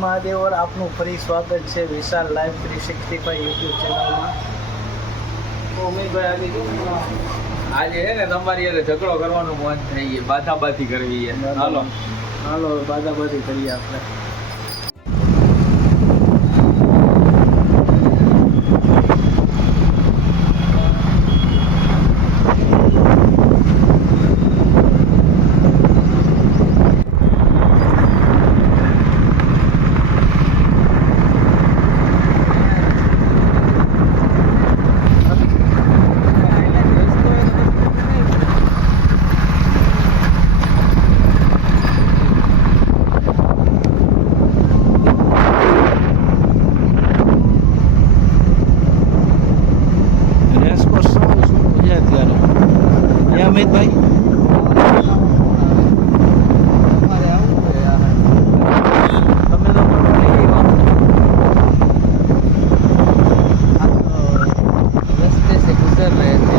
મહાદેવ और આપનું ફરી સ્વાગત છે વિશાલ લાઈવ 365 યુટ્યુબ ચેનલમાં। તો ઉમેશભાઈ આજે છે ને તમારી યારે ઝઘડો કરવાનો મન થઈ ગયો, બાથાબાથી કરવી છે। હાલો હાલો બાદાબાદી કરીએ આપણે। અમિતભાઈ તમે તો रस्ते से गुजर रहे थे।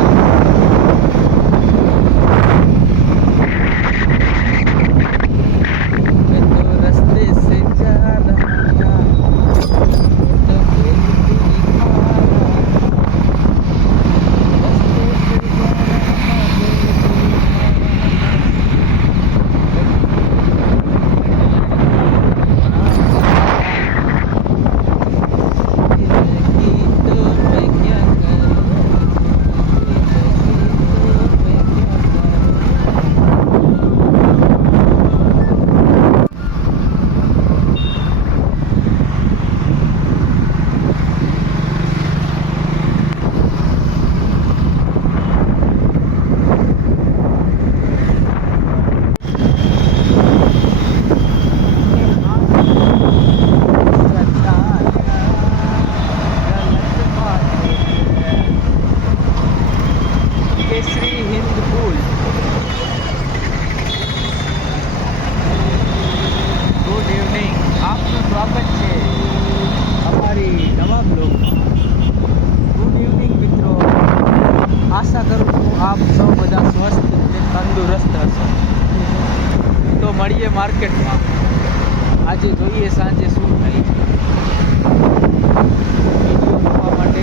मैं तो रस्ते से जा रहा केसरी हिंद पुल। गुड इवनिंग, आपનું સ્વાગત છે અમારી નવા બ્લોગમાં। ગુડ ઇવનિંગ મિત્રો, આશા કરું છું આપ સૌ બધા સ્વસ્થ અને તંદુરસ્ત હશો। તો મળીએ માર્કેટમાં, આજે જોઈએ સાંજે શું થાય છે। વિડીયો જોવા માટે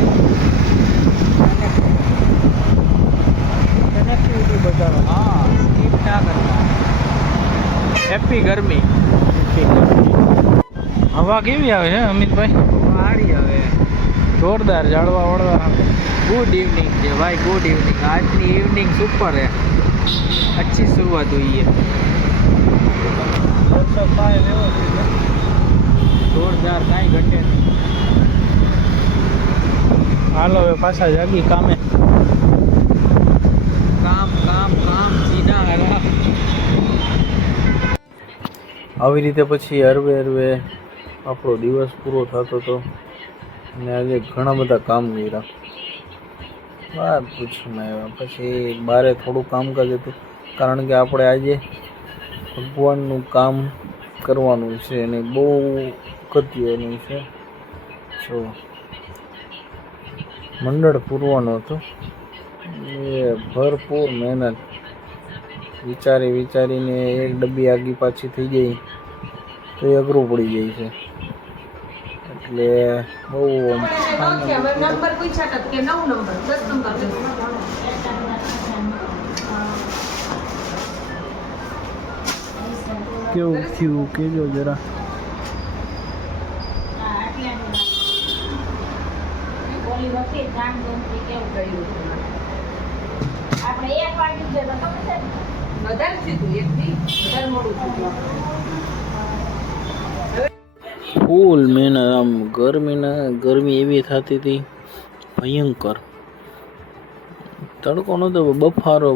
કનેક્ટિવિટી બતાવો। હા, સ્કીપ ના કરતા। હેપી ગરમી। હવા કેવી આવે છે અમિતભાઈ? સારી હવે જોરદાર ઝાડવા વળવા। गुड इवनिंग है भाई, गुड इवनिंग। आज की इवनिंग सुपर है, अच्छी शुरुआत हुई है। जोरदार काई घटे नहीं। હાલો હવે પાછા જાગી કામે। काम काम काम सीना हरा। આવી રીતે પછી હરવે હરવે આપણો દિવસ પૂરો થતો હતો અને આજે ઘણા બધા કામ કર્યા। વાત પૂછમાં પછી બારે થોડું કામકાજ હતું, કારણ કે આપણે આજે ભગવાનનું કામ કરવાનું છે અને બહુ અગત્યનું છે। જો મંડળ પૂરવાનું હતું, એ ભરપૂર મહેનત વિચારીને એક ડબ્બી આગી પાછી થઈ ગઈ તો એ અઘરું પડી જાય છે, એટલે બહુ નંબર પૂછ્યા કે 9 નંબર 10 નંબર કેવું થયું કેજો જરા। ઓલી વખતે જામ જોમથી કેવું કર્યું આપણે એક વાગી જતો ખબર છે વધારે સીધું એક થી વધારે મોડું થયું। ફૂલ મહેનત। આમ ગરમી એવી થતી હતી ભયંકર, તડકો નહોતો, બફારો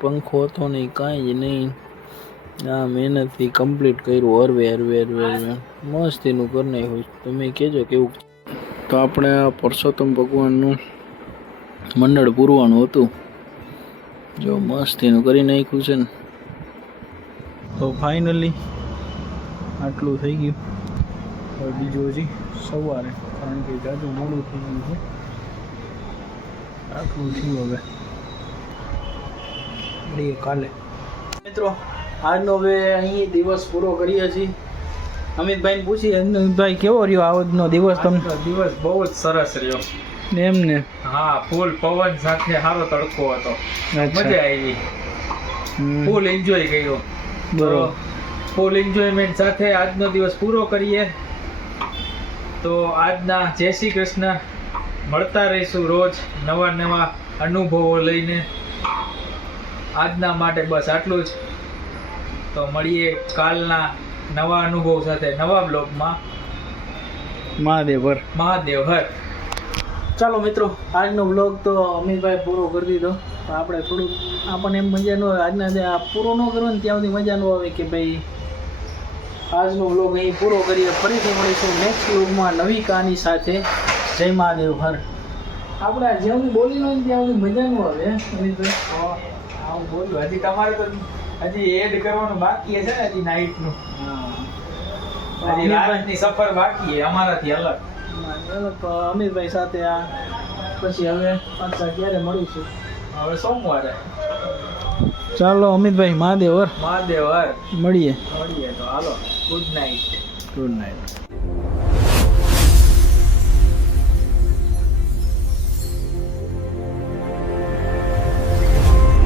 પંખો હતો નહીં, કાંઈ જ નહીં। આ મહેનતથી કમ્પ્લીટ કર્યું, હરવે મસ્તીનું કરી નાખ્યું। તમે કહેજો કેવું। તો આપણે આ પરસોત્તમ ભગવાનનું મંડળ પૂરવાનું હતું, જો મસ્તીનું કરી નાખ્યું છે ને। તો ફાઇનલી આટલું થઈ ગયું। હવે બીજું હજી સવારે, કારણ કે જાજુ મોડું થઈ ગયું છે। આટલું થયું, હવે મળીએ કાલે। મિત્રો આજનો હવે અહીં દિવસ પૂરો કરીએ છીએ અમિતભાઈને પૂછી અમિતભાઈ કેવો રહ્યો આજનો દિવસ તમને? આજનો દિવસ બહુ જ સરસ રહ્યો. એમ ને? હા, ફૂલ પવન સાથે સારો તડકો હતો. અચ્છા. મજા આવી. ફૂલ એન્જોય કર્યો. બરોબર. ફૂલ એન્જોયમેન્ટ સાથે આજનો દિવસ પૂરો કરીએ. તો આજના જય શ્રી કૃષ્ણ. મળતા રહીશું રોજ નવા નવા અનુભવો લઈને. આજના માટે બસ આટલું જ. તો મળીએ કાલના નવા અનુભવ સાથે નવા બ્લોગમાં. મહાદેવ હર. મહાદેવ હર. ચાલો મિત્રો, આજનો બ્લોગ તો અમિતભાઈ પૂરો કરી દીધો. તો આપણે થોડુંક આપણને એમ મજા ન આવે આજના જે આ પૂરો ન કરો ને ત્યાં સુધી મજા ન આવે કે ભાઈ આજનો બ્લોગ અહીં પૂરો કરીએ. ફરીથી મળીશું નેક્સ્ટ બ્લોગમાં નવી કહાની સાથે. જય મહાદેવ હર. આપણે જ્યાં સુધી બોલી ન હોય ત્યાં સુધી મજા ન આવે અમિતભાઈ. હું બોલું હજી તમારે તો હજી એડ કરવાનું બાકી છે ને, હજી નાઈટનું. હજી રાતની સફર બાકી છે અમારાથી અલગ. તો અમિતભાઈ સાથે આ પછી હવે પાછા ક્યારે મળીશું? હવે સોમવારે. ચાલો અમિતભાઈ, મહાદેવ હર. મહાદેવ હર. મળીએ. મળીએ તો હાલો. Good night. Good night.